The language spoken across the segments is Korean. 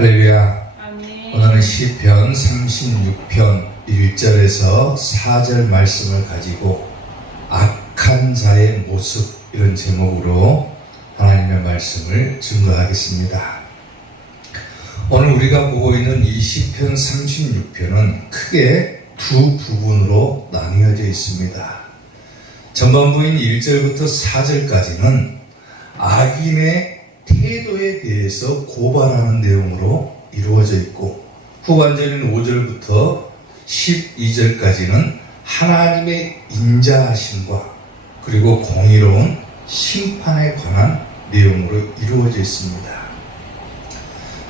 할렐루야. 아멘. 오늘은 시편 36편 1절에서 4절 말씀을 가지고 악한 자의 모습, 이런 제목으로 하나님의 말씀을 증거하겠습니다. 오늘 우리가 보고 있는 이 시편 36편은 크게 두 부분으로 나뉘어져 있습니다. 전반부인 1절부터 4절까지는 악인의 태도에 대해서 고발하는 내용으로 이루어져 있고, 후반절인 5절부터 12절까지는 하나님의 인자하심과 그리고 공의로운 심판에 관한 내용으로 이루어져 있습니다.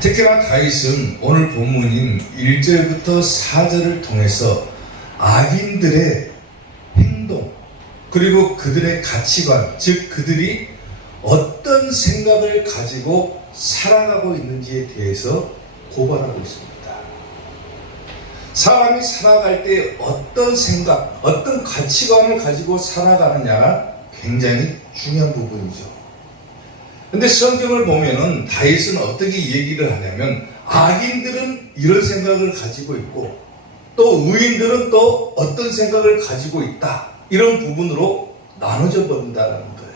특히나 다윗은 오늘 본문인 1절부터 4절을 통해서 악인들의 행동, 그리고 그들의 가치관, 즉 그들이 어떤 생각을 가지고 살아가고 있는지에 대해서 고발하고 있습니다. 사람이 살아갈 때 어떤 생각, 어떤 가치관을 가지고 살아가느냐가 굉장히 중요한 부분이죠. 근데 성경을 보면은 다윗은 어떻게 얘기를 하냐면, 악인들은 이런 생각을 가지고 있고 또 의인들은 또 어떤 생각을 가지고 있다, 이런 부분으로 나눠져 버린다는 거예요.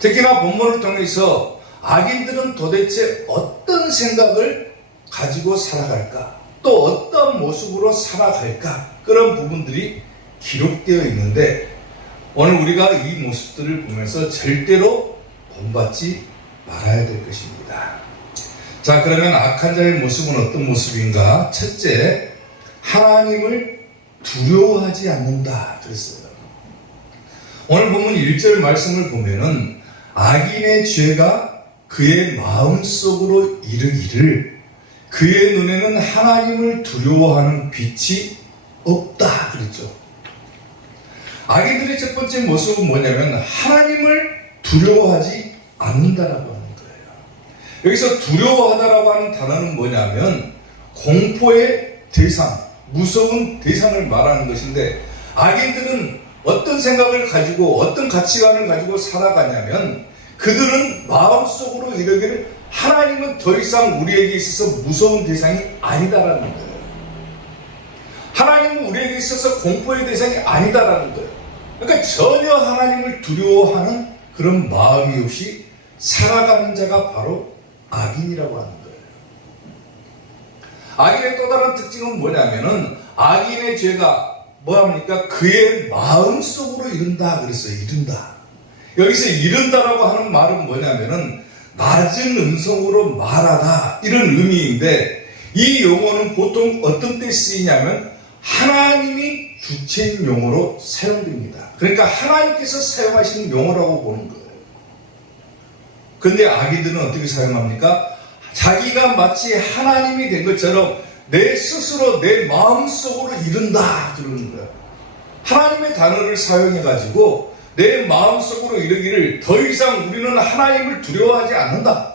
특히나 본문을 통해서 악인들은 도대체 어떤 생각을 가지고 살아갈까, 또 어떤 모습으로 살아갈까, 그런 부분들이 기록되어 있는데, 오늘 우리가 이 모습들을 보면서 절대로 본받지 말아야 될 것입니다. 자, 그러면 악한 자의 모습은 어떤 모습인가? 첫째, 하나님을 두려워하지 않는다 그랬어요. 오늘 본문 1절 말씀을 보면은 악인의 죄가 그의 마음속으로 이르기를 그의 눈에는 하나님을 두려워하는 빛이 없다 그랬죠. 악인들의 첫 번째 모습은 뭐냐면 하나님을 두려워하지 않는다라고 하는 거예요. 여기서 두려워하다라고 하는 단어는 뭐냐면 공포의 대상, 무서운 대상을 말하는 것인데, 악인들은 어떤 생각을 가지고 어떤 가치관을 가지고 살아가냐면, 그들은 마음속으로 이르기를 하나님은 더 이상 우리에게 있어서 무서운 대상이 아니다라는 거예요. 하나님은 우리에게 있어서 공포의 대상이 아니다라는 거예요. 그러니까 전혀 하나님을 두려워하는 그런 마음이 없이 살아가는 자가 바로 악인이라고 하는 거예요. 악인의 또 다른 특징은 뭐냐면은, 악인의 죄가 뭐합니까? 그의 마음속으로 이른다 그랬어요. 이른다. 여기서 이른다라고 하는 말은 뭐냐면은 낮은 음성으로 말하다, 이런 의미인데, 이 용어는 보통 어떤 때 쓰이냐면 하나님이 주체인 용어로 사용됩니다. 그러니까 하나님께서 사용하시는 용어라고 보는 거예요. 그런데 악인들은 어떻게 사용합니까? 자기가 마치 하나님이 된 것처럼 내 스스로 내 마음속으로 이른다 그러는 거예요. 하나님의 단어를 사용해가지고 내 마음속으로 이르기를 더 이상 우리는 하나님을 두려워하지 않는다,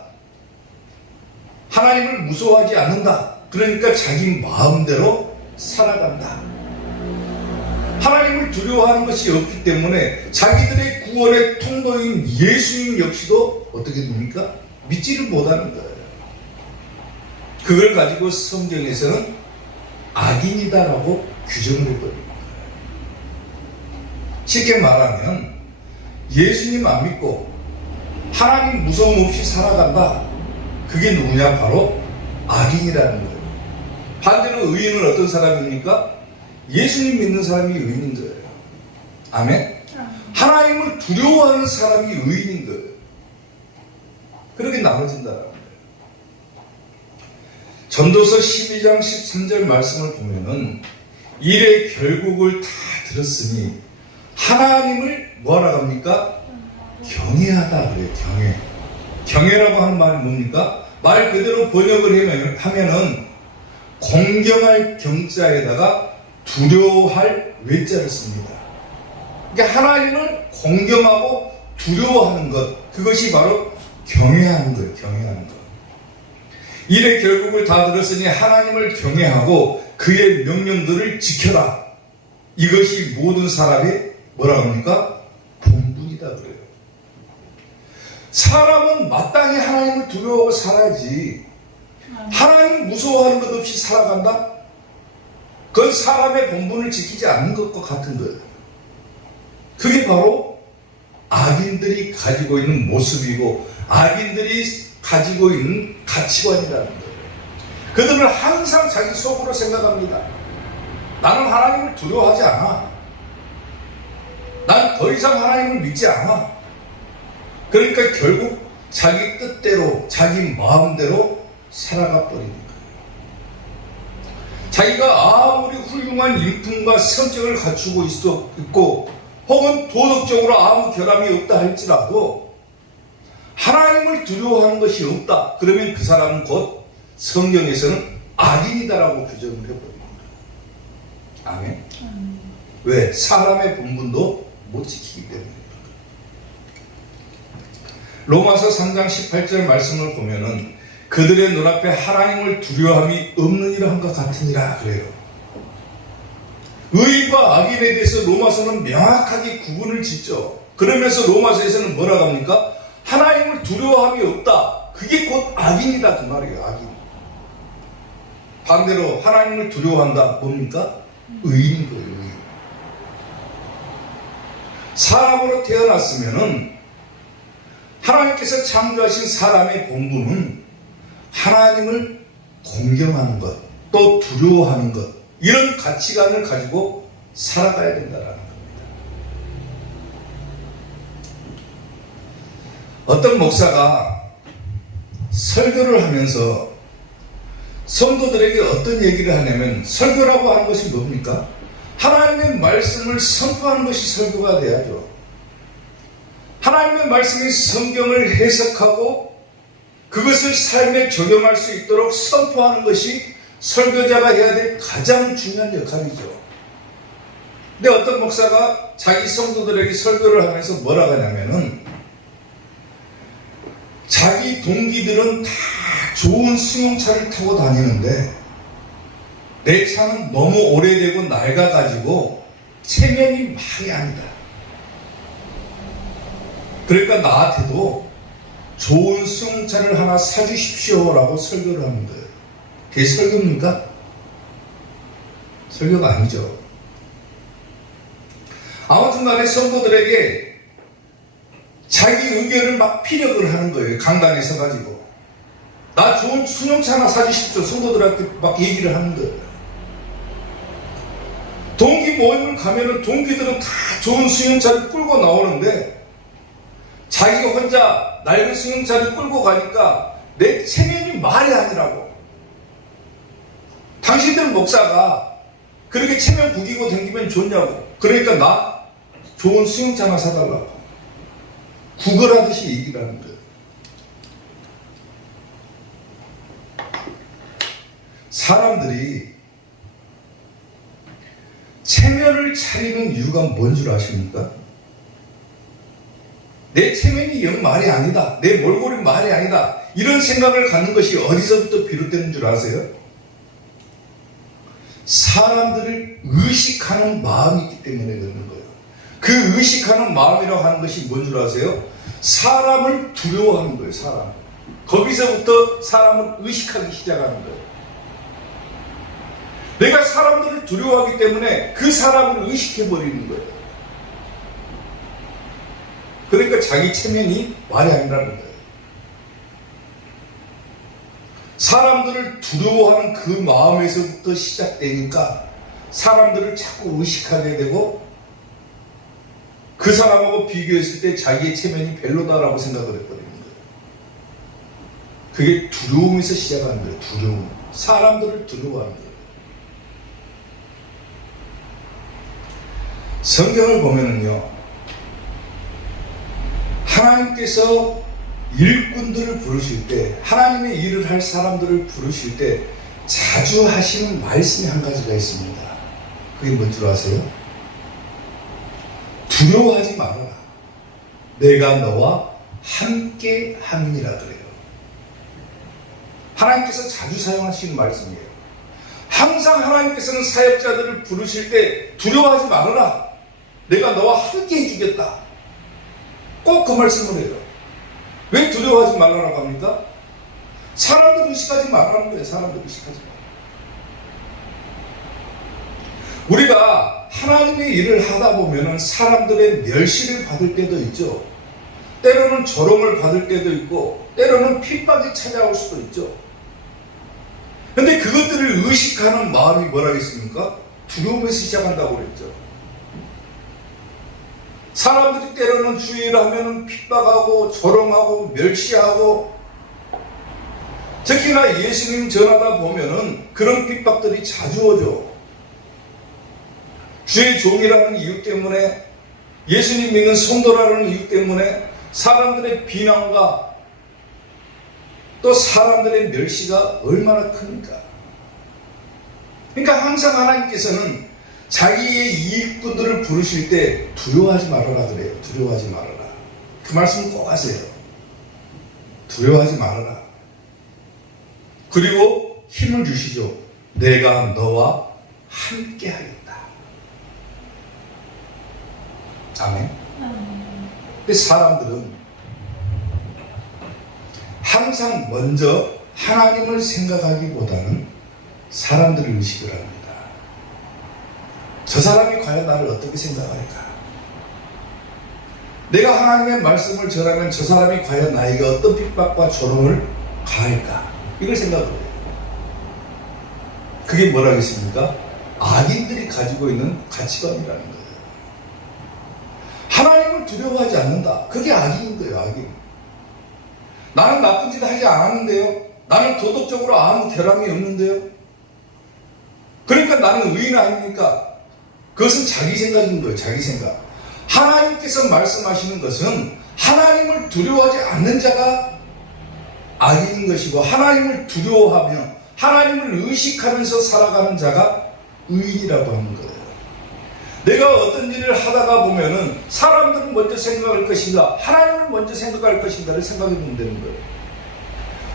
하나님을 무서워하지 않는다. 그러니까 자기 마음대로 살아간다. 하나님을 두려워하는 것이 없기 때문에 자기들의 구원의 통로인 예수님 역시도 어떻게 됩니까? 믿지를 못하는 거예요. 그걸 가지고 성경에서는 악인이다라고 규정을 해버립니다. 쉽게 말하면 예수님 안 믿고 하나님 무서움 없이 살아간다, 그게 누구냐? 바로 악인이라는 거예요. 반대로 의인은 어떤 사람입니까? 예수님 믿는 사람이 의인인 거예요. 아멘? 하나님을 두려워하는 사람이 의인인 거예요. 그렇게 나눠진다는 거예요. 전도서 12장 13절 말씀을 보면은 일의 결국을 다 들었으니 하나님을 뭐라 합니까? 경외하다 그래요. 경외라고 하는 말은 뭡니까? 말 그대로 번역을 하면은 공경할 경자에다가 두려워할 외자를 씁니다. 그러니까 하나님을 공경하고 두려워하는 것, 그것이 바로 경외하는 거예요. 경외하는 것. 일의 결국을 다 들었으니 하나님을 경외하고 그의 명령들을 지켜라. 이것이 모든 사람의 뭐라고 합니까? 본분이다 그래요. 사람은 마땅히 하나님을 두려워하고 살아야지. 하나님 무서워하는 것 없이 살아간다? 그건 사람의 본분을 지키지 않는 것과 같은 거예요. 그게 바로 악인들이 가지고 있는 모습이고 악인들이 가지고 있는 가치관이라는 거예요. 그들은 항상 자기 속으로 생각합니다. 나는 하나님을 두려워하지 않아. 난 더 이상 하나님을 믿지 않아. 그러니까 결국 자기 뜻대로 자기 마음대로 살아가 버리는 거예요. 자기가 아무리 훌륭한 인품과 성격을 갖추고 있고 혹은 도덕적으로 아무 결함이 없다 할지라도 하나님을 두려워하는 것이 없다. 그러면 그 사람은 곧 성경에서는 악인이다라고 규정을 해버립니다. 아멘. 왜? 사람의 본분도 못 지키기 때문입니다. 로마서 3장 18절 말씀을 보면은 그들의 눈앞에 하나님을 두려워함이 없느니라 한것 같으니라 그래요. 의인과 악인에 대해서 로마서는 명확하게 구분을 짓죠. 그러면서 로마서에서는 뭐라고 합니까? 하나님을 두려워함이 없다. 그게 곧 악인이다 그 말이에요. 악인. 반대로 하나님을 두려워한다. 뭡니까? 의인인 거예요. 의인. 사람으로 태어났으면은 하나님께서 창조하신 사람의 본분은 하나님을 공경하는 것, 또 두려워하는 것, 이런 가치관을 가지고 살아가야 된다는 겁니다. 어떤 목사가 설교를 하면서 성도들에게 어떤 얘기를 하냐면, 설교라고 하는 것이 뭡니까? 하나님의 말씀을 선포하는 것이 설교가 돼야죠. 하나님의 말씀이 성경을 해석하고 그것을 삶에 적용할 수 있도록 선포하는 것이 설교자가 해야 될 가장 중요한 역할이죠. 근데 어떤 목사가 자기 성도들에게 설교를 하면서 뭐라고 하냐면은, 자기 동기들은 다 좋은 승용차를 타고 다니는데 내 차는 너무 오래되고 낡아가지고 체면이 말이 아니다. 그러니까 나한테도 좋은 승용차를 하나 사주십시오라고 설교를 하는 거예요. 그게 설교입니까? 설교가 아니죠. 아무튼 간에 성도들에게 자기 의견을 막 피력을 하는 거예요. 강단에 서가지고. 나 좋은 승용차 하나 사주십시오. 성도들한테 막 얘기를 하는 거예요. 동기 모임을 가면은 동기들은 다 좋은 승용차를 끌고 나오는데 자기가 혼자 낡은 승용차를 끌고 가니까 내 체면이 말이 아니라고. 당신들 목사가 그렇게 체면 구기고 다니면 좋냐고. 그러니까 나 좋은 승용차 하나 사달라고. 구걸하듯이 얘기를 하는 거예요. 사람들이 체면을 차리는 이유가 뭔 줄 아십니까? 내 체면이 영 말이 아니다. 내 몰골이 말이 아니다. 이런 생각을 갖는 것이 어디서부터 비롯되는 줄 아세요? 사람들을 의식하는 마음이 있기 때문에 그러는 거예요. 그 의식하는 마음이라고 하는 것이 뭔 줄 아세요? 사람을 두려워하는 거예요. 사람. 거기서부터 사람을 의식하기 시작하는 거예요. 내가 사람들을 두려워하기 때문에 그 사람을 의식해버리는 거예요. 그러니까 자기 체면이 말이 아니라는 거예요. 사람들을 두려워하는 그 마음에서부터 시작되니까 사람들을 자꾸 의식하게 되고 그 사람하고 비교했을 때 자기의 체면이 별로다라고 생각을 해버리는 거예요. 그게 두려움에서 시작하는 거예요. 두려움. 사람들을 두려워하는 거예요. 성경을 보면은요, 하나님께서 일꾼들을 부르실 때, 하나님의 일을 할 사람들을 부르실 때 자주 하시는 말씀이 한 가지가 있습니다. 그게 뭔 줄 아세요? 두려워하지 말아라. 내가 너와 함께 함이니라 그래요. 하나님께서 자주 사용하시는 말씀이에요. 항상 하나님께서는 사역자들을 부르실 때 두려워하지 말아라. 내가 너와 함께 해주겠다. 꼭 그 말씀을 해요. 왜 두려워하지 말라고 합니까? 사람들 의식하지 말라는 거예요. 사람들 의식하지 마. 우리가 하나님의 일을 하다 보면은 사람들의 멸시를 받을 때도 있죠. 때로는 조롱을 받을 때도 있고, 때로는 핍박이 찾아올 수도 있죠. 근데 그것들을 의식하는 마음이 뭐라겠습니까? 두려움에서 시작한다고 그랬죠. 사람들이 때로는 주의를 하면은 핍박하고, 조롱하고, 멸시하고, 특히나 예수님 전하다 보면은 그런 핍박들이 자주 오죠. 주의 종이라는 이유 때문에, 예수님 믿는 성도라는 이유 때문에 사람들의 비난과 또 사람들의 멸시가 얼마나 큽니까? 그러니까 항상 하나님께서는 자기의 이익꾼들을 부르실 때 두려워하지 말아라 그래요. 두려워하지 말아라. 그 말씀 꼭 하세요. 두려워하지 말아라. 그리고 힘을 주시죠. 내가 너와 함께 하겠다. 아멘. 근데 사람들은 항상 먼저 하나님을 생각하기보다는 사람들을 의식을 합니다. 저 사람이 과연 나를 어떻게 생각할까? 내가 하나님의 말씀을 전하면 저 사람이 과연 나에게 어떤 핍박과 조롱을 가할까? 이걸 생각을 해요. 그게 뭐라겠습니까? 악인들이 가지고 있는 가치관이라는 거예요. 하나님을 두려워하지 않는다. 그게 악인인 거예요. 악인. 나는 나쁜 짓 하지 않았는데요. 나는 도덕적으로 아무 결함이 없는데요. 그러니까 나는 의인 아닙니까? 그것은 자기 생각인 거예요. 자기 생각. 하나님께서 말씀하시는 것은 하나님을 두려워하지 않는 자가 악인인 것이고, 하나님을 두려워하며 하나님을 의식하면서 살아가는 자가 의인이라고 하는 거예요. 내가 어떤 일을 하다가 보면은 사람들은 먼저 생각할 것인가, 하나님을 먼저 생각할 것인가를 생각해 보면 되는 거예요.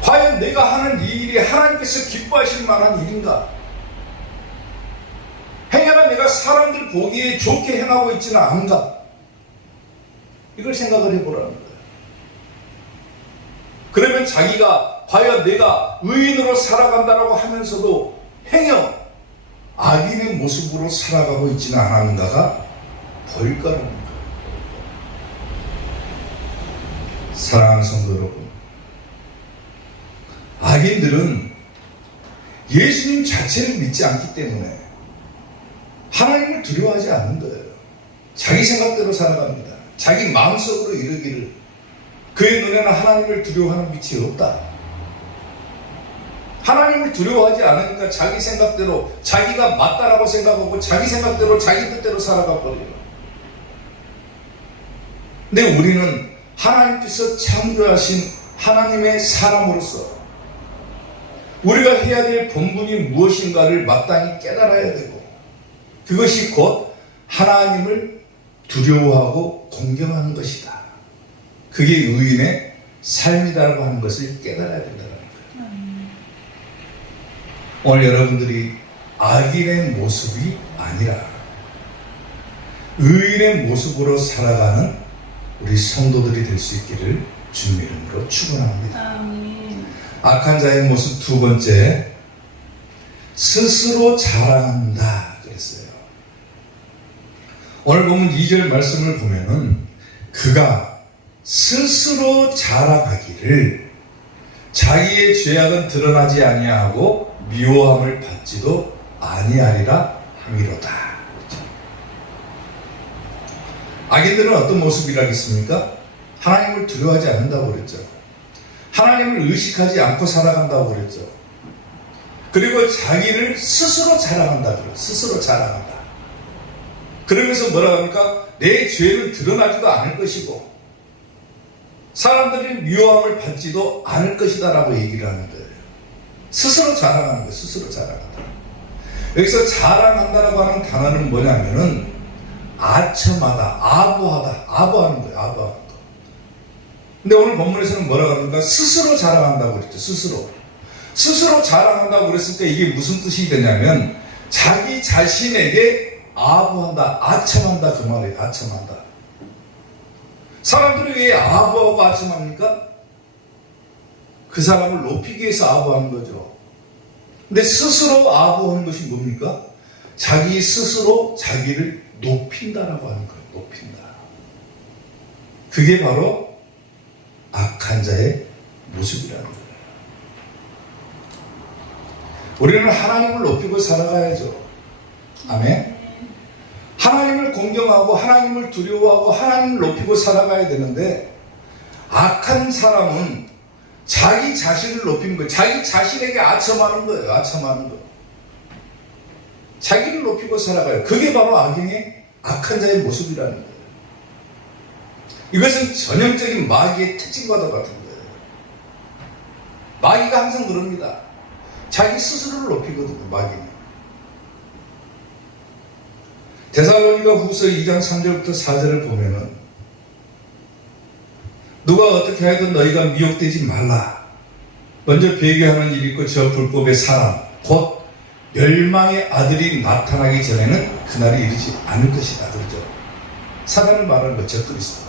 과연 내가 하는 이 일이 하나님께서 기뻐하실 만한 일인가? 행여나 내가 사람들 보기에 좋게 행하고 있지는 않은가? 이걸 생각을 해보라는 거예요. 그러면 자기가 과연 내가 의인으로 살아간다라고 하면서도 행여 악인의 모습으로 살아가고 있지는 않았는가가 보일 거라는 거예요. 사랑하는 성도 여러분, 악인들은 예수님 자체를 믿지 않기 때문에 하나님을 두려워하지 않는 거예요. 자기 생각대로 살아갑니다. 자기 마음속으로 이르기를 그의 눈에는 하나님을 두려워하는 빛이 없다. 하나님을 두려워하지 않으니까 자기 생각대로 자기가 맞다라고 생각하고 자기 생각대로 자기 뜻대로 살아가 버려요. 근데 우리는 하나님께서 창조하신 하나님의 사람으로서 우리가 해야 될 본분이 무엇인가를 마땅히 깨달아야 되고, 그것이 곧 하나님을 두려워하고 공경하는 것이다. 그게 의인의 삶이다라고 하는 것을 깨달아야 된다는 거예요. 오늘 여러분들이 악인의 모습이 아니라 의인의 모습으로 살아가는 우리 성도들이 될 수 있기를 주님의 이름으로 축원합니다. 악한 자의 모습 두 번째, 스스로 자랑한다 그랬어요. 오늘 보면 2절 말씀을 보면은 그가 스스로 자랑하기를 자기의 죄악은 드러나지 아니하고 미워함을 받지도 아니하리라 함이로다. 악인들은 어떤 모습이라겠습니까? 하나님을 두려워하지 않는다고 그랬죠. 하나님을 의식하지 않고 살아간다고 그랬죠. 그리고 자기를 스스로 자랑한다 그래요. 스스로 자랑한다. 그러면서 뭐라 합니까? 내 죄는 드러나지도 않을 것이고 사람들이 미워함을 받지도 않을 것이다 라고 얘기를 하는 거예요. 스스로 자랑하는 거예요. 스스로 자랑한다. 여기서 자랑한다라고 하는 단어는 뭐냐면은 아첨하다, 아부하다, 아부하는 거예요. 아부하는 거. 근데 오늘 본문에서는 뭐라고 합니까? 스스로 자랑한다고 그랬죠. 스스로 자랑한다고 그랬으니까 이게 무슨 뜻이 되냐면 자기 자신에게 아부한다, 아첨한다 그 말이에요. 아첨한다. 사람들이 왜 아부하고 아첨합니까? 그 그 사람을 높이기 위해서 아부하는 거죠. 근데 스스로 아부하는 것이 뭡니까? 자기 스스로 자기를 높인다라고 하는 거예요. 높인다. 그게 바로 악한 자의 모습이라는 거예요. 우리는 하나님을 높이고 살아가야죠. 아멘. 하나님을 공경하고 하나님을 두려워하고 하나님을 높이고 살아가야 되는데, 악한 사람은 자기 자신을 높이는 거예요. 자기 자신에게 아첨하는 거예요. 아첨하는 거. 자기를 높이고 살아가요. 그게 바로 악한 자의 모습이라는 거예요. 이것은 전형적인 마귀의 특징과도 같은 거예요. 마귀가 항상 그럽니다. 자기 스스로를 높이거든요. 마귀는. 데살로니가 후서 2장 3절부터 4절을 보면은, 누가 어떻게 하여든 너희가 미혹되지 말라. 먼저 배교하는 일이 있고 저 불법의 사람 곧 멸망의 아들이 나타나기 전에는 그날이 이르지 않을 것이다. 그렇죠? 사단을 말하는 거 적그리스도.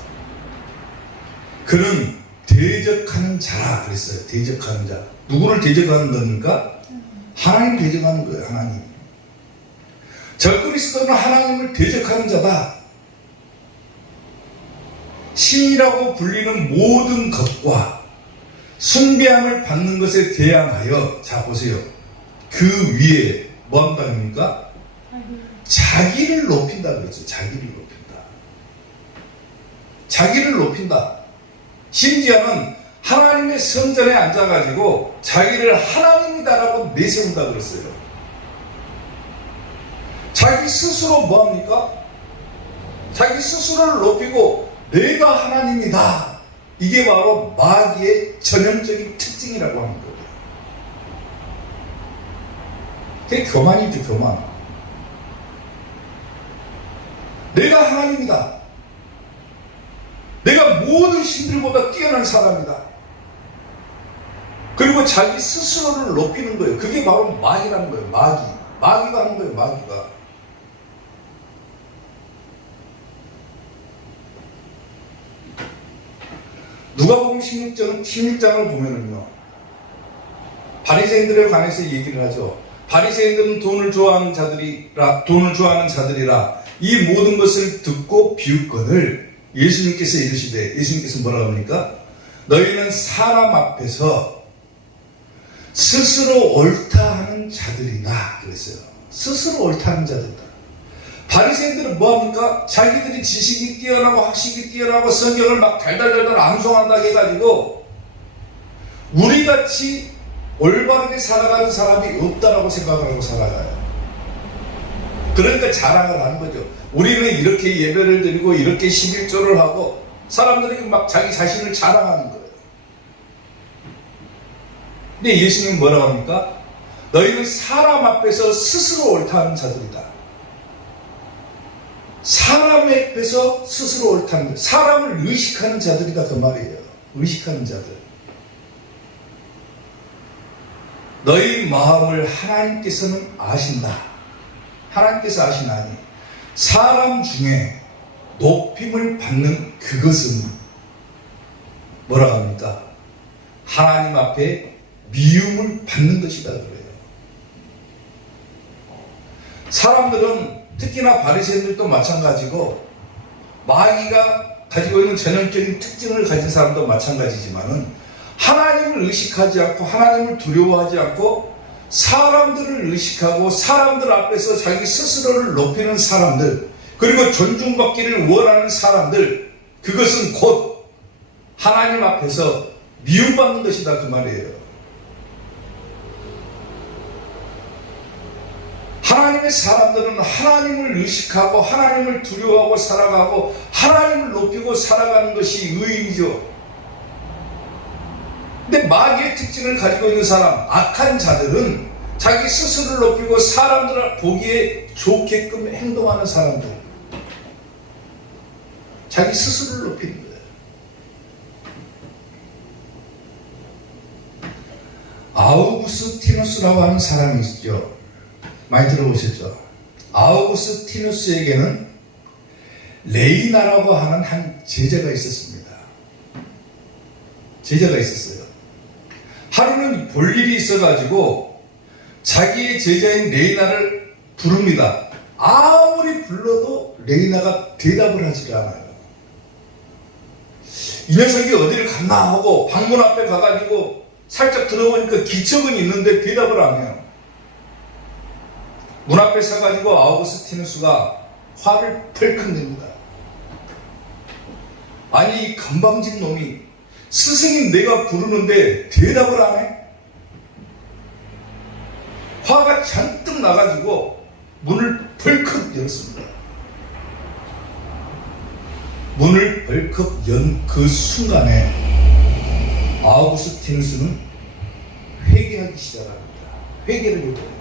그는 대적하는 자라 그랬어요. 대적하는 자. 누구를 대적하는 겁니까? 하나님 대적하는 거예요. 하나님. 적그리스도는 하나님을 대적하는 자다. 신이라고 불리는 모든 것과 숭배함을 받는 것에 대항하여, 자 보세요. 그 위에 뭐 한다입니까? 자기를 높인다 그랬죠. 자기를 높인다. 자기를 높인다. 심지어는 하나님의 성전에 앉아가지고 자기를 하나님이다라고 내세운다 그랬어요. 자기 스스로 뭐합니까? 자기 스스로를 높이고 내가 하나님이다. 이게 바로 마귀의 전형적인 특징이라고 하는 거예요. 그게 교만이죠. 교만. 내가 하나님이다. 내가 모든 신들보다 뛰어난 사람이다. 그리고 자기 스스로를 높이는 거예요. 그게 바로 마귀라는 거예요. 마귀가 하는 거예요. 마귀가. 누가복음 16장을 보면은요, 바리새인들에 관해서 얘기를 하죠. 바리새인들은 돈을 좋아하는 자들이라 이 모든 것을 듣고 비웃거늘 예수님께서 이르시되, 예수님께서 뭐라고 합니까? 너희는 사람 앞에서 스스로 옳다 하는 자들이나 그랬어요. 스스로 옳다 하는 자들이다. 바리새인들은 뭐합니까? 자기들이 지식이 뛰어나고 학식이 뛰어나고 성경을 막 달달달달 암송한다 해가지고 우리같이 올바르게 살아가는 사람이 없다라고 생각을 하고 살아가요. 그러니까 자랑을 하는 거죠. 우리는 이렇게 예배를 드리고 이렇게 11조를 하고, 사람들이 막 자기 자신을 자랑하는 거예요. 근데 예수님은 뭐라고 합니까? 너희는 사람 앞에서 스스로 옳다 하는 자들이다. 사람 앞에서 스스로 옳다는, 사람을 의식하는 자들이다 그 말이에요. 의식하는 자들. 너희 마음을 하나님께서는 아신다. 하나님께서 아시나니 사람 중에 높임을 받는 그것은 뭐라고 합니까? 하나님 앞에 미움을 받는 것이다 그래요. 사람들은 특히나 바리새인들도 마찬가지고 마귀가 가지고 있는 전형적인 특징을 가진 사람도 마찬가지지만은 하나님을 의식하지 않고 하나님을 두려워하지 않고 사람들을 의식하고 사람들 앞에서 자기 스스로를 높이는 사람들, 그리고 존중받기를 원하는 사람들, 그것은 곧 하나님 앞에서 미움받는 것이다 그 말이에요. 하나님의 사람들은 하나님을 의식하고 하나님을 두려워하고 살아가고 하나님을 높이고 살아가는 것이 의인이죠. 근데 마귀의 특징을 가지고 있는 사람, 악한 자들은 자기 스스로를 높이고 사람들을 보기에 좋게끔 행동하는 사람들, 자기 스스로를 높이는 거예요. 아우구스티누스라고 하는 사람이 있죠. 많이 들어보셨죠? 아우구스티누스에게는 레이나라고 하는 한 제자가 있었습니다. 제자가 있었어요. 하루는 볼 일이 있어가지고 자기의 제자인 레이나를 부릅니다. 아무리 불러도 레이나가 대답을 하지 않아요. 이 녀석이 어디를 갔나 하고 방문 앞에 가가지고 살짝 들어보니까 기척은 있는데 대답을 안 해요. 문 앞에 서가지고 아우구스티누스가 화를 펄컥 냅니다. 아니 이 건방진 놈이 스승인 내가 부르는데 대답을 안 해? 화가 잔뜩 나가지고 문을 벌컥 열었습니다. 문을 벌컥 연 그 순간에 아우구스티누스는 회개하기 시작합니다. 회개를 해버려요.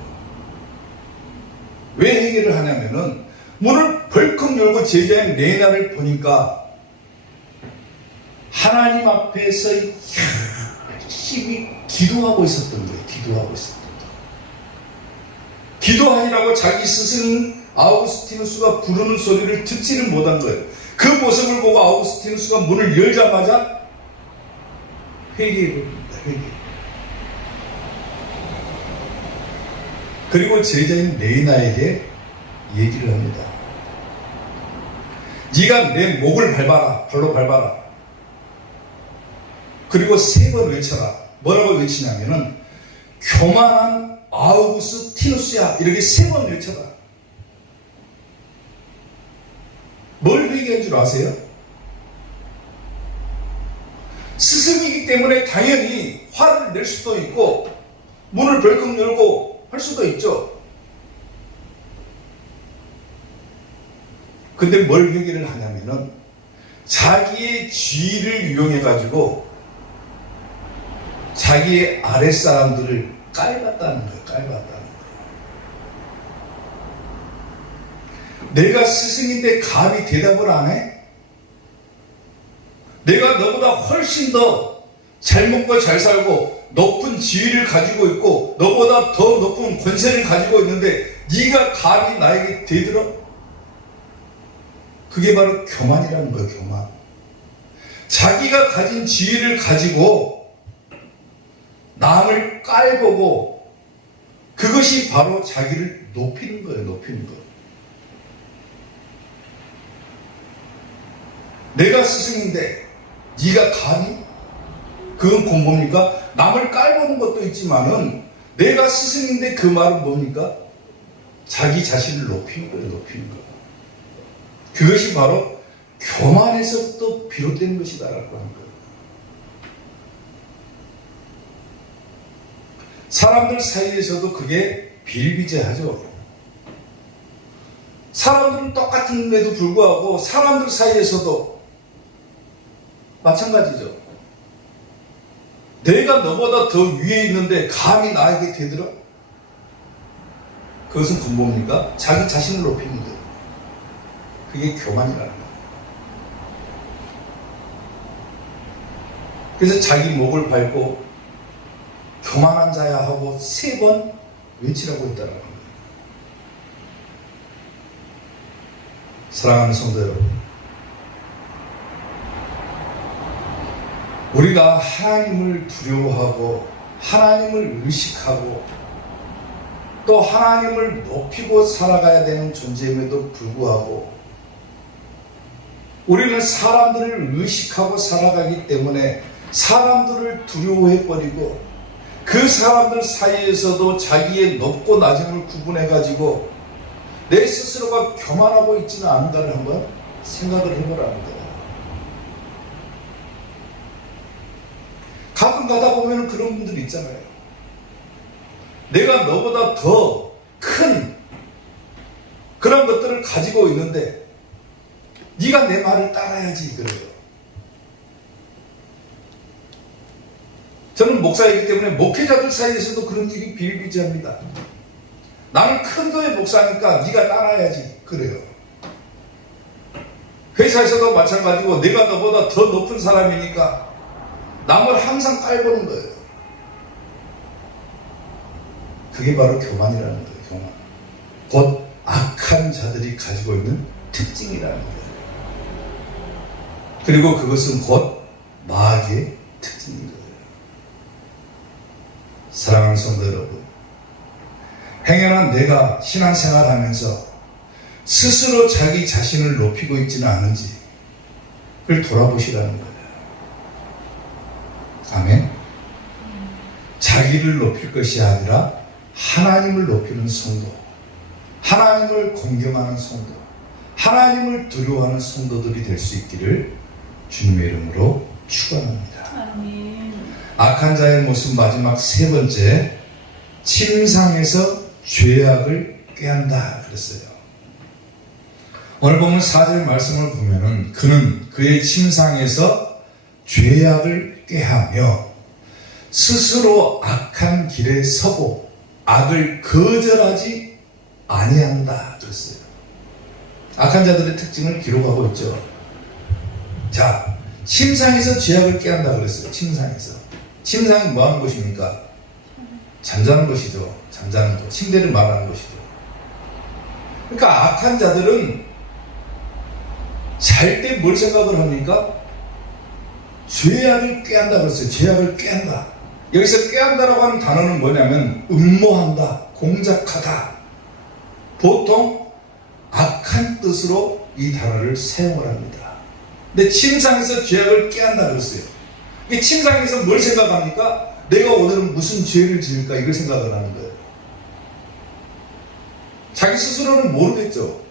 왜 회개를 하냐면은 문을 벌컥 열고 제자인 레이나를 보니까 하나님 앞에서 열심히 기도하고 있었던 거예요. 기도하고 있었던 거예요. 기도하니라고 자기 스승 아우구스티누스가 부르는 소리를 듣지는 못한 거예요. 그 모습을 보고 아우구스티누스가 문을 열자마자 회개해버립니다. 회개. 그리고 제자인 레이나에게 얘기를 합니다. 네가 내 목을 밟아라. 발로 밟아라. 그리고 3번 외쳐라. 뭐라고 외치냐면은 교만한 아우구스티누스야. 이렇게 3번 외쳐라. 뭘 회개한 줄 아세요? 스승이기 때문에 당연히 화를 낼 수도 있고 문을 벌컥 열고 할 수도 있죠. 근데 뭘 회개를 하냐면은 자기의 지위를 이용해 가지고 자기의 아랫사람들을 깔봤다는 거예요. 깔봤다는 거예요. 내가 스승인데 감히 대답을 안 해? 내가 너보다 훨씬 더 잘 먹고 잘 살고 높은 지위를 가지고 있고 너보다 더 높은 권세를 가지고 있는데 네가 감히 나에게 대들어? 그게 바로 교만이라는 거예요. 교만. 자기가 가진 지위를 가지고 남을 깔보고 그것이 바로 자기를 높이는 거예요. 높이는 거. 내가 스승인데 네가 감히? 그건 뭡니까? 남을 깔보는 것도 있지만은 내가 스승인데 그 말은 뭡니까? 자기 자신을 높이는 거예요. 높이는 거. 그것이 바로 교만에서부터 비롯된 것이다라고 하는 거예요. 사람들 사이에서도 그게 비일비재하죠. 사람들은 똑같은데도 불구하고 사람들 사이에서도 마찬가지죠. 내가 너보다 더 위에 있는데 감히 나에게 대들어? 그것은 뭡니까? 자기 자신을 높이는 거예요. 그게 교만이라는 거예요. 그래서 자기 목을 밟고 교만한 자야 하고 3번 외치라고 했다는 거예요. 사랑하는 성도 여러분, 우리가 하나님을 두려워하고 하나님을 의식하고 또 하나님을 높이고 살아가야 되는 존재임에도 불구하고 우리는 사람들을 의식하고 살아가기 때문에 사람들을 두려워해버리고 그 사람들 사이에서도 자기의 높고 낮음을 구분해가지고 내 스스로가 교만하고 있지는 않은가를 한번 생각을 해보라는 거예요. 가끔 가다 보면 그런 분들 있잖아요. 내가 너보다 더 큰 그런 것들을 가지고 있는데 네가 내 말을 따라야지 그래요. 저는 목사이기 때문에 목회자들 사이에서도 그런 일이 비일비재합니다. 나는 큰 교회 목사니까 네가 따라야지 그래요. 회사에서도 마찬가지고 내가 너보다 더 높은 사람이니까 남을 항상 깔보는 거예요. 그게 바로 교만이라는 거예요. 교만. 곧 악한 자들이 가지고 있는 특징이라는 거예요. 그리고 그것은 곧 마귀의 특징인 거예요. 사랑하는 성도 여러분, 행여나 내가 신앙생활 하면서 스스로 자기 자신을 높이고 있지는 않은지 그걸 돌아보시라는 거예요. 아멘. 자기를 높일 것이 아니라 하나님을 높이는 성도, 하나님을 공경하는 성도, 하나님을 두려워하는 성도들이 될 수 있기를 주님의 이름으로 축원합니다. 아멘. 악한 자의 모습 마지막 세 번째, 침상에서 죄악을 꾀한다 그랬어요. 오늘 보면 4절 말씀을 보면은 그는 그의 침상에서 죄악을 꾀하며 스스로 악한 길에 서고 악을 거절하지 아니한다 그랬어요. 악한 자들의 특징을 기록하고 있죠. 자, 침상에서 죄악을 꾀한다 그랬어요. 침상이 뭐 하는 곳입니까? 잠자는 것이죠. 잠자는 것. 침대를 말하는 것이죠. 그러니까 악한 자들은 잘 때 뭘 생각을 합니까? 죄악을 꾀한다 그랬어요. 죄악을 꾀한다. 여기서 꾀한다라고 하는 단어는 뭐냐면 음모한다, 공작하다. 보통 악한 뜻으로 이 단어를 사용을 합니다. 근데 침상에서 죄악을 꾀한다 그랬어요. 이 침상에서 뭘 생각합니까? 내가 오늘은 무슨 죄를 지을까 이걸 생각을 하는 거예요. 자기 스스로는 모르겠죠.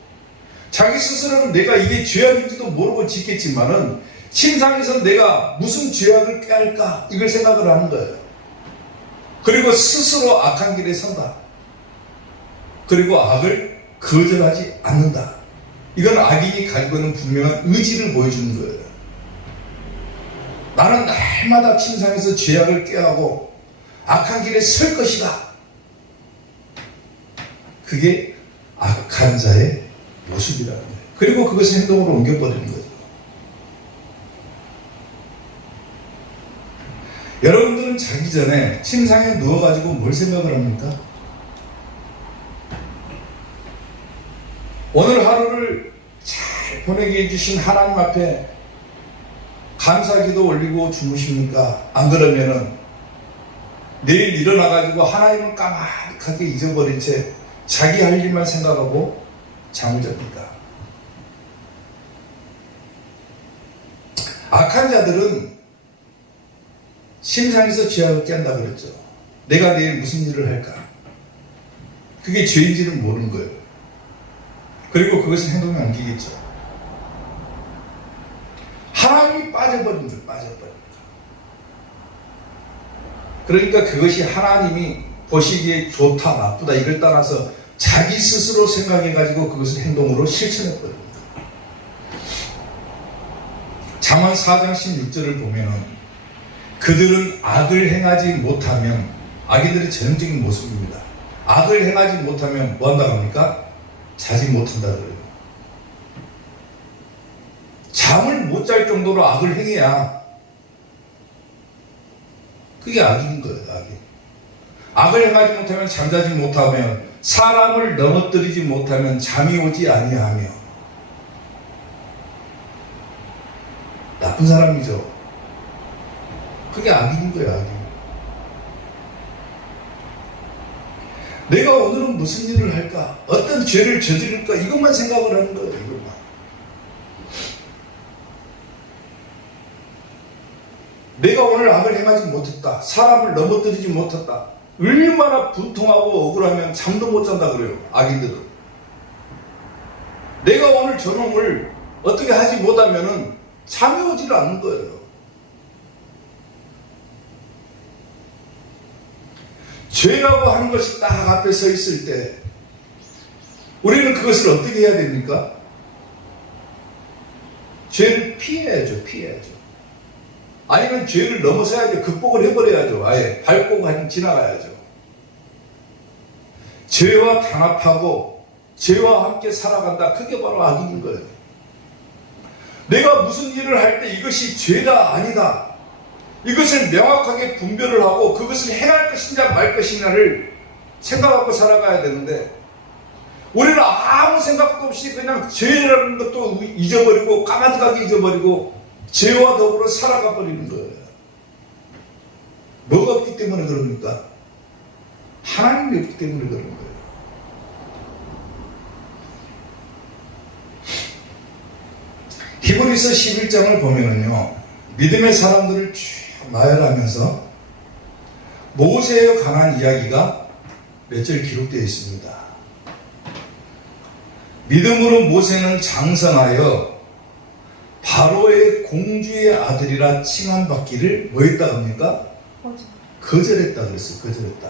자기 스스로는 내가 이게 죄악인지도 모르고 짓겠지만은 침상에서 내가 무슨 죄악을 꾀할까 이걸 생각을 하는 거예요. 그리고 스스로 악한 길에 선다. 그리고 악을 거절하지 않는다. 이건 악인이 가지고 있는 분명한 의지를 보여주는 거예요. 나는 날마다 침상에서 죄악을 꾀하고 악한 길에 설 것이다. 그게 악한 자의 모습이라는 거예요. 그리고 그것을 행동으로 옮겨버리는 거죠. 여러분들은 자기 전에 침상에 누워가지고 뭘 생각을 합니까? 오늘 하루를 잘 보내게 해주신 하나님 앞에 감사기도 올리고 주무십니까? 안 그러면은 내일 일어나가지고 하나님을 까마득하게 잊어버린 채 자기 할 일만 생각하고 잠을 잡니다. 악한 자들은 침상에서 죄악을 깬다 그랬죠. 내가 내일 무슨 일을 할까? 그게 죄인지는 모르는 거예요. 그리고 그것을 행동에 옮기겠죠. 하나님이 빠져버린 거예요. 그러니까 그것이 하나님이 보시기에 좋다 나쁘다 이걸 따라서 자기 스스로 생각해가지고 그것을 행동으로 실천해버립니다. 잠언 4장 16절을 보면은 그들은 악을 행하지 못하면, 악인들의 전형적인 모습입니다. 악을 행하지 못하면 뭐 한다고 합니까? 자지 못한다 그래요. 잠을 못 잘 정도로 악을 행해야 그게 악인 거예요. 악을 행하지 못하면, 잠자지 못하면, 사람을 넘어뜨리지 못하면 잠이 오지 아니하며 나쁜 사람이죠. 그게 악인 거예요. 악인. 내가 오늘은 무슨 일을 할까? 어떤 죄를 저지를까? 이것만 생각을 하는 거예요. 이것만. 내가 오늘 악을 행하지 못했다. 사람을 넘어뜨리지 못했다. 얼마나 분통하고 억울하면 잠도 못 잔다 그래요. 악인들은. 내가 오늘 저놈을 어떻게 하지 못하면은 잠이 오질 않는 거예요. 죄라고 하는 것이 딱 앞에 서 있을 때 우리는 그것을 어떻게 해야 됩니까? 죄를 피해야죠. 아니면 죄를 넘어서야죠. 극복을 해버려야죠. 아예 밟고 지나가야죠. 죄와 단합하고 죄와 함께 살아간다. 그게 바로 악인 거예요. 내가 무슨 일을 할 때 이것이 죄다 아니다. 이것을 명확하게 분별을 하고 그것을 행할 것이냐 말 것이냐를 생각하고 살아가야 되는데 우리는 아무 생각도 없이 그냥 죄라는 것도 잊어버리고 까마득하게 잊어버리고 죄와 더불어 살아가 버리는 거예요. 뭐가 없기 때문에 그럽니까? 하나님이 없기 때문에 그런 거예요. 히브리서 11장을 보면은요, 믿음의 사람들을 쭉 나열하면서 모세에 관한 이야기가 몇 절 기록되어 있습니다. 믿음으로 모세는 장성하여 바로의 공주의 아들이라 칭함받기를 뭐 했다 합니까? 거절했다 그랬어요. 거절했다.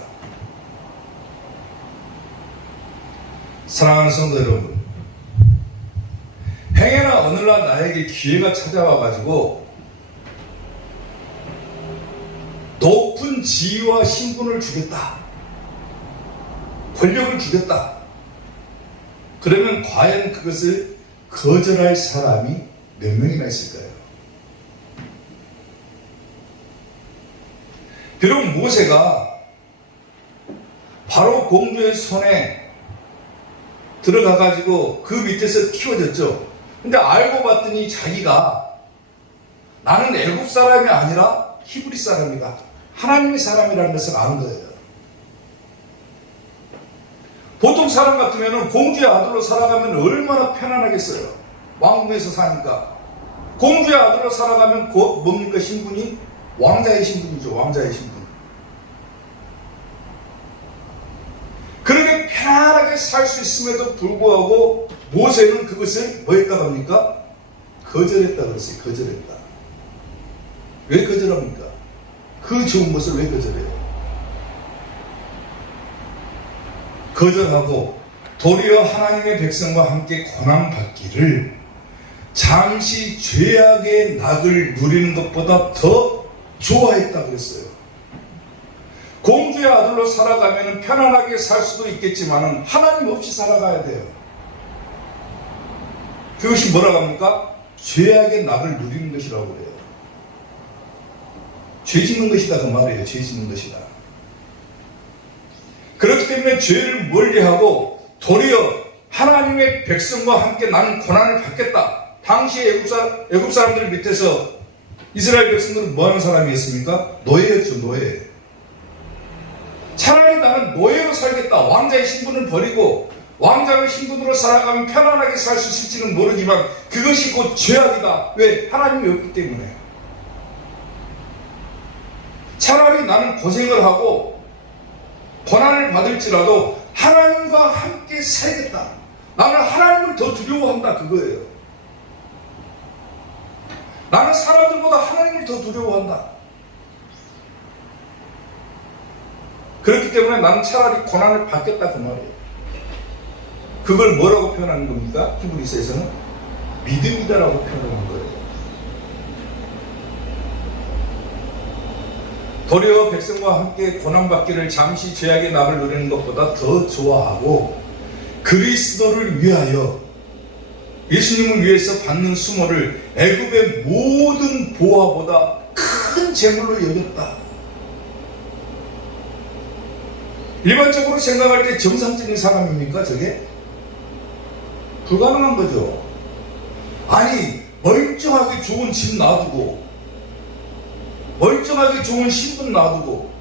사랑하는 성도 여러분, 행여나 어느 날 나에게 기회가 찾아와가지고 높은 지위와 신분을 주겠다, 권력을 주겠다, 그러면 과연 그것을 거절할 사람이 몇 명이나 있을까요? 비록 모세가 바로 공주의 손에 들어가가지고 그 밑에서 키워졌죠. 근데 알고 봤더니 자기가 나는 애굽 사람이 아니라 히브리 사람이다, 하나님의 사람이라는 것을 아는 거예요. 보통 사람 같으면 공주의 아들로 살아가면 얼마나 편안하겠어요. 왕궁에서 사니까. 공주의 아들로 살아가면 곧 뭡니까? 신분이 왕자의 신분이죠. 왕자의 신분. 그렇게 편안하게 살 수 있음에도 불구하고 모세는 그것을 뭐 했다고 합니까? 거절했다 그랬어요. 거절했다. 왜 거절합니까? 그 좋은 것을 왜 거절해요? 거절하고 도리어 하나님의 백성과 함께 고난받기를 잠시 죄악의 낙을 누리는 것보다 더 좋아했다 그랬어요. 공주의 아들로 살아가면 편안하게 살 수도 있겠지만 하나님 없이 살아가야 돼요. 그것이 뭐라고 합니까? 죄악의 낙을 누리는 것이라고 그래요. 죄 짓는 것이다 그 말이에요. 죄 짓는 것이다. 그렇기 때문에 죄를 멀리하고 도리어 하나님의 백성과 함께 나는 고난을 받겠다. 당시 애굽 사람들 밑에서 이스라엘 백성들은 뭐하는 사람이었습니까? 노예였죠. 노예. 차라리 나는 노예로 살겠다. 왕자의 신분을 버리고 왕자의 신분으로 살아가면 편안하게 살 수 있을지는 모르지만 그것이 곧 죄악이다. 왜? 하나님이 없기 때문에. 차라리 나는 고생을 하고 고난을 받을지라도 하나님과 함께 살겠다. 나는 하나님을 더 두려워한다. 그거예요. 나는 사람들보다 하나님을 더 두려워한다. 그렇기 때문에 나는 차라리 고난을 받겠다 그 말이에요. 그걸 뭐라고 표현하는 겁니까? 히브리서에서는 믿음이다라고 표현하는 거예요. 도리어 백성과 함께 고난받기를 잠시 죄악의 낙을 누리는 것보다 더 좋아하고 그리스도를 위하여 예수님을 위해서 받는 수모를 애굽의 모든 보화보다 큰 재물로 여겼다. 일반적으로 생각할 때 정상적인 사람입니까 저게? 불가능한 거죠. 아니 멀쩡하게 좋은 집 놔두고 멀쩡하게 좋은 신분 놔두고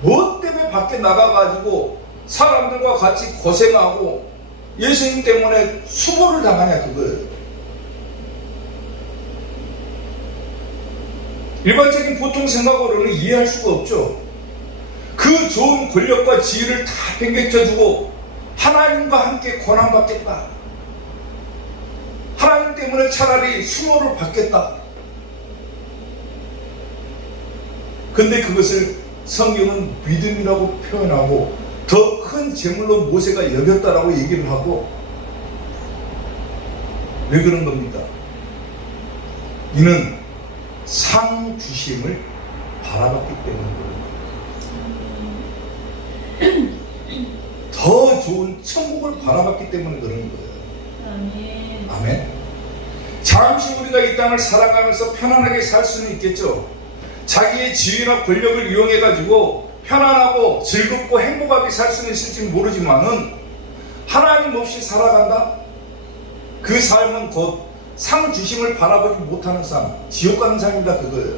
뭐 때문에 밖에 나가가지고 사람들과 같이 고생하고 예수님 때문에 수모를 당하냐 그거예요. 일반적인 보통 생각으로는 이해할 수가 없죠. 그 좋은 권력과 지위를 다 팽개쳐주고 하나님과 함께 고난받겠다. 하나님 때문에 차라리 수모를 받겠다. 근데 그것을 성경은 믿음이라고 표현하고 더 큰 재물로 모세가 여겼다라고 얘기를 하고 왜 그런 겁니까? 이는 상 주심을 바라봤기 때문에 더 좋은 천국을 바라봤기 때문에 그런 거예요. 아멘. 아멘. 잠시 우리가 이 땅을 살아가면서 편안하게 살 수는 있겠죠. 자기의 지위나 권력을 이용해가지고 편안하고 즐겁고 행복하게 살 수는 있을지 모르지만은 하나님 없이 살아간다? 그 삶은 곧 상 주심을 바라보지 못하는 삶, 지옥 가는 삶이다 그거예요.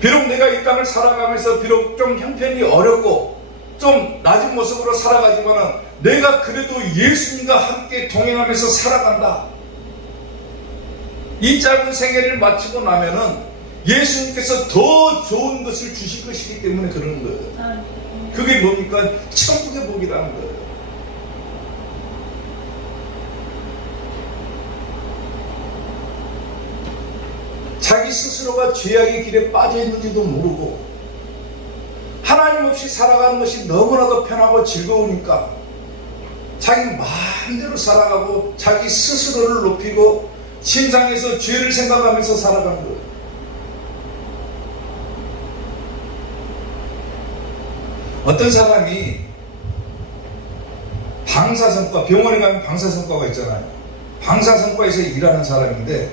비록 내가 이 땅을 살아가면서 비록 좀 형편이 어렵고 좀 낮은 모습으로 살아가지만은 내가 그래도 예수님과 함께 동행하면서 살아간다. 이 짧은 생애를 마치고 나면은 예수님께서 더 좋은 것을 주실 것이기 때문에 그러는 거예요. 그게 뭡니까? 천국의 복이라는 거예요. 자기 스스로가 죄악의 길에 빠져 있는지도 모르고 하나님 없이 살아가는 것이 너무나도 편하고 즐거우니까 자기 마음대로 살아가고 자기 스스로를 높이고 신상에서 죄를 생각하면서 살아가는 거예요. 어떤 사람이 방사선과, 병원에 가면 방사선과가 있잖아요. 방사선과에서 일하는 사람인데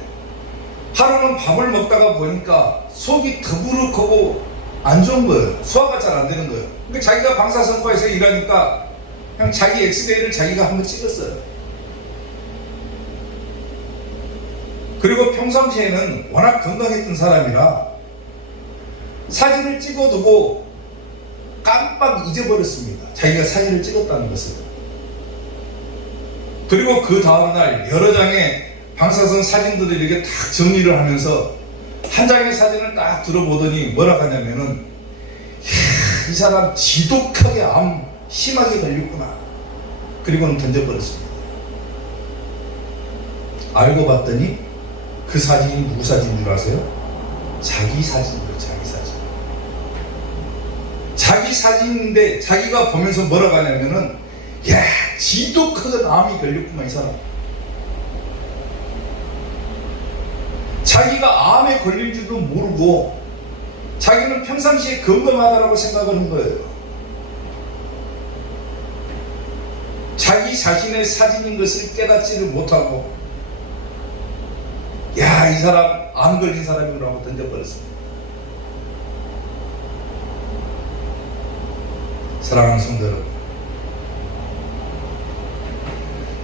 하루는 밥을 먹다가 보니까 속이 더부룩하고 안 좋은 거예요. 소화가 잘 안 되는 거예요. 그러니까 자기가 방사선과에서 일하니까 그냥 자기 엑스레이를 자기가 한번 찍었어요. 그리고 평상시에는 워낙 건강했던 사람이라 사진을 찍어두고 깜빡 잊어버렸습니다. 자기가 사진을 찍었다는 것을. 그리고 그 다음날 여러 장의 방사선 사진들을 이렇게 딱 정리를 하면서 한 장의 사진을 딱 들어보더니 뭐라 하냐면은 이 사람 지독하게 암 심하게 걸렸구나. 그리고는 던져버렸습니다. 알고 봤더니 그 사진이 누구 사진인 줄 아세요? 자기 사진이에요. 자기 사진. 자기 사진인데 자기가 보면서 뭐라고 하냐면은 야 지독하게 암이 걸렸구만 이 사람. 자기가 암에 걸린 줄도 모르고 자기는 평상시에 건강하다라고 생각하는 거예요. 자기 자신의 사진인 것을 깨닫지를 못하고 야, 이 사람 암 걸린 사람이구나 하고 던져버렸습니다. 사랑하는 성도 여러분,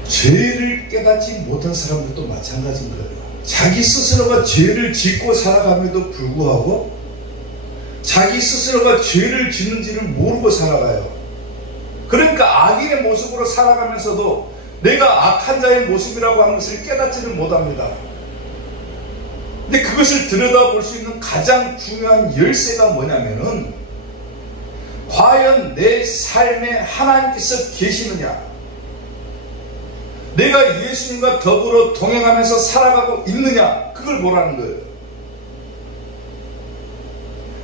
죄를 깨닫지 못한 사람들도 마찬가지인 거예요. 자기 스스로가 죄를 짓고 살아감에도 불구하고 자기 스스로가 죄를 짓는지를 모르고 살아가요. 그러니까 악인의 모습으로 살아가면서도 내가 악한 자의 모습이라고 하는 것을 깨닫지를 못합니다. 근데 그것을 들여다볼 수 있는 가장 중요한 열쇠가 뭐냐면은 과연 내 삶에 하나님께서 계시느냐, 내가 예수님과 더불어 동행하면서 살아가고 있느냐, 그걸 보라는 거예요.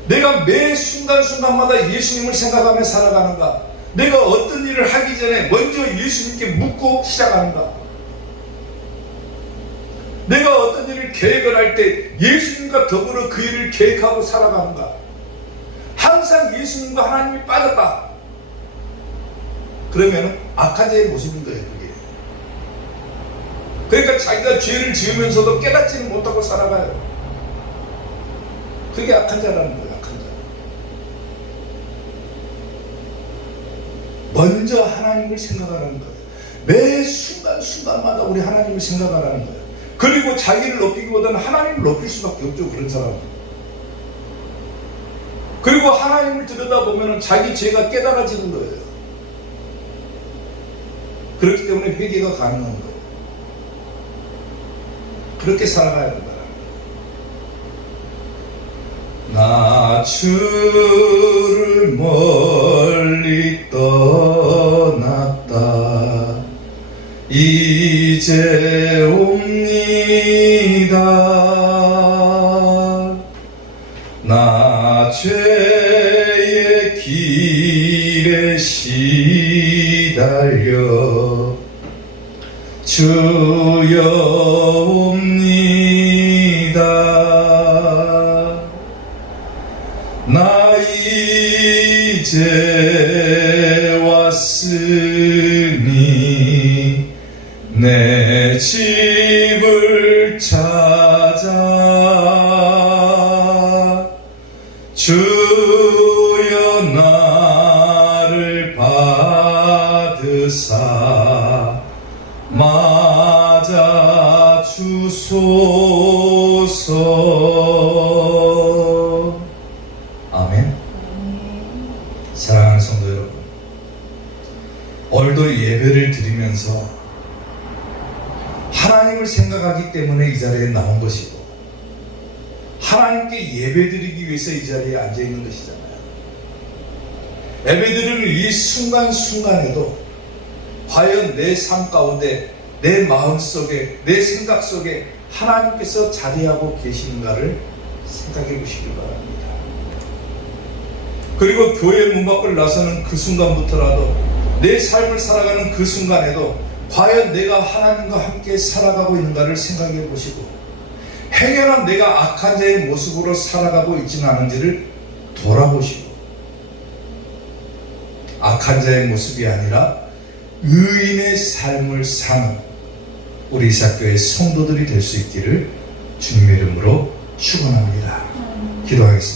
내가 매 순간순간마다 예수님을 생각하며 살아가는가, 내가 어떤 일을 하기 전에 먼저 예수님께 묻고 시작하는가, 내가 어떤 일을 계획을 할 때 예수님과 더불어 그 일을 계획하고 살아가는가. 항상 예수님과 하나님이 빠졌다 그러면 악한 자의 모습인 거예요. 그게. 그러니까 자기가 죄를 지으면서도 깨닫지는 못하고 살아가요. 그게 악한 자라는 거예요. 악한 자. 먼저 하나님을 생각하라는 거예요. 매 순간순간마다 우리 하나님을 생각하라는 거예요. 그리고 자기를 높이기보다는 하나님을 높일 수밖에 없죠. 그런 사람은. 그리고 하나님을 들여다보면 자기 죄가 깨달아지는 거예요. 그렇기 때문에 회개가 가능한 거예요. 그렇게 살아가야 된다. 나 주를 멀리 떠났다 이제 옵니다. 나 죄의 길에 시달려 주여 옵니다. 나 이제 왔으니 내 집을 찾아 주여 나를 받으사 맞아 주소서. 하나님을 생각하기 때문에 이 자리에 나온 것이고 하나님께 예배드리기 위해서 이 자리에 앉아있는 것이잖아요. 예배드리는 이 순간순간에도 과연 내 삶 가운데 내 마음 속에 내 생각 속에 하나님께서 자리하고 계시는가를 생각해 보시기 바랍니다. 그리고 교회 문 밖을 나서는 그 순간부터라도 내 삶을 살아가는 그 순간에도 과연 내가 하나님과 함께 살아가고 있는가를 생각해 보시고 행여나 내가 악한 자의 모습으로 살아가고 있지는 않은지를 돌아보시고 악한 자의 모습이 아니라 의인의 삶을 사는 우리 이사교의 성도들이 될 수 있기를 주님의 이름으로 축원합니다. 기도하겠습니다.